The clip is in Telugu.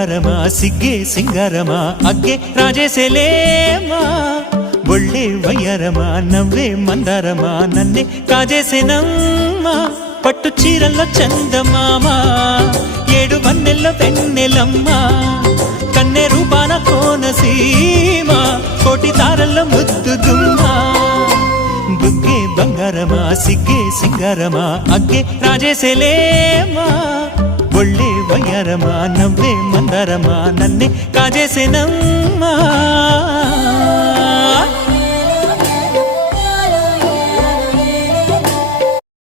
బంగారమా సిగ్గే సింగారమా అగ్గే రాజేసేలేమా ఒళ్ళే వయ్యారమా నవ్వే మందారమా నన్నే కాజేసేనమ్మా పట్టు చీరల్లో చందమామా ఏడు వన్నెల్లో వెన్నెలమ్మా కన్నె రూపాన కోనసీమ కోటి తారల్లో ముద్దుదుమ్మా బుగ్గే బంగారమా సిగ్గే సింగారమా అగ్గే రాజేసేలేమా ఒళ్ళే వయ్యారమా నవ్వే మందారమా నన్నే కాజేసేనమ్మా